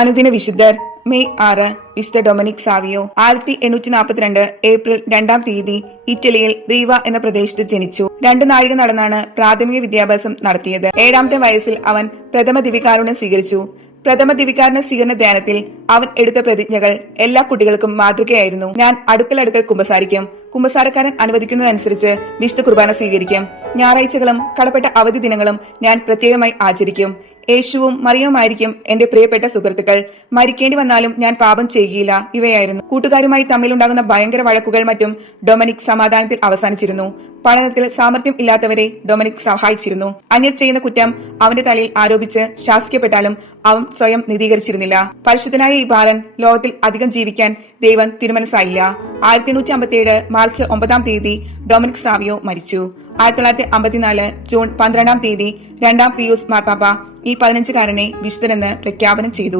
അനുദിന വിശുദ്ധർ മെയ് 6 വിശുദ്ധ ഡൊമിനിക് സാവിയോ. 1842 ഏപ്രിൽ 2-ാം തീയതി ഇറ്റലിയിൽ റീവ എന്ന പ്രദേശത്ത് ജനിച്ചു. 2 നാഴിക നടന്നാണ് പ്രാഥമിക വിദ്യാഭ്യാസം നടത്തിയത്. 7-ാമത്തെ വയസ്സിൽ അവൻ പ്രഥമ ദിവികാരുണ്യം സ്വീകരിച്ചു. പ്രഥമ ദിവികാരുണ്യ സ്വീകരണ ധ്യാനത്തിൽ അവൻ എടുത്ത പ്രതിജ്ഞകൾ എല്ലാ കുട്ടികൾക്കും മാതൃകയായിരുന്നു. ഞാൻ അടുക്കൽ കുമ്പസാരിക്കും. കുമ്പസാരക്കാരൻ അനുവദിക്കുന്നതനുസരിച്ച് വിശുദ്ധ കുർബാന സ്വീകരിക്കും. ഞായറാഴ്ചകളും കടപ്പെട്ട അവധി ദിനങ്ങളും ഞാൻ പ്രത്യേകമായി ആചരിക്കും. യേശുവും മറിയവുമായിരിക്കും എന്റെ പ്രിയപ്പെട്ട സുഹൃത്തുക്കൾ. മരിക്കേണ്ടി വന്നാലും ഞാൻ പാപം ചെയ്യുകയില്ല. ഇവയായിരുന്നു. കൂട്ടുകാരുമായി തമ്മിലുണ്ടാകുന്ന ഭയങ്കര വഴക്കുകൾ മറ്റും ഡൊമിനിക് സമാധാനത്തിൽ അവസാനിച്ചിരുന്നു. പഠനത്തിൽ സാമർഥ്യം ഇല്ലാത്തവരെ ഡൊമിനിക് സഹായിച്ചിരുന്നു. അന്യർ ചെയ്യുന്ന കുറ്റം അവന്റെ തലയിൽ ആരോപിച്ച് ശാസിക്കപ്പെട്ടാലും അവൻ സ്വയം നീതീകരിച്ചിരുന്നില്ല. പരിശുദ്ധനായ ഈ ബാലൻ ലോകത്തിൽ അധികം ജീവിക്കാൻ ദൈവം തിരുമനസ്സായില്ല. 1857 മാർച്ച് 9-ാം തീയതി ഡൊമിനിക് സാവിയോ മരിച്ചു. 1954 ജൂൺ 12-ാം തീയതി 2-ാം പിയൂസ് മാർപ്പാപ്പ ഈ 15-കാരനെ വിശുദ്ധനെന്ന് പ്രഖ്യാപനം ചെയ്തു.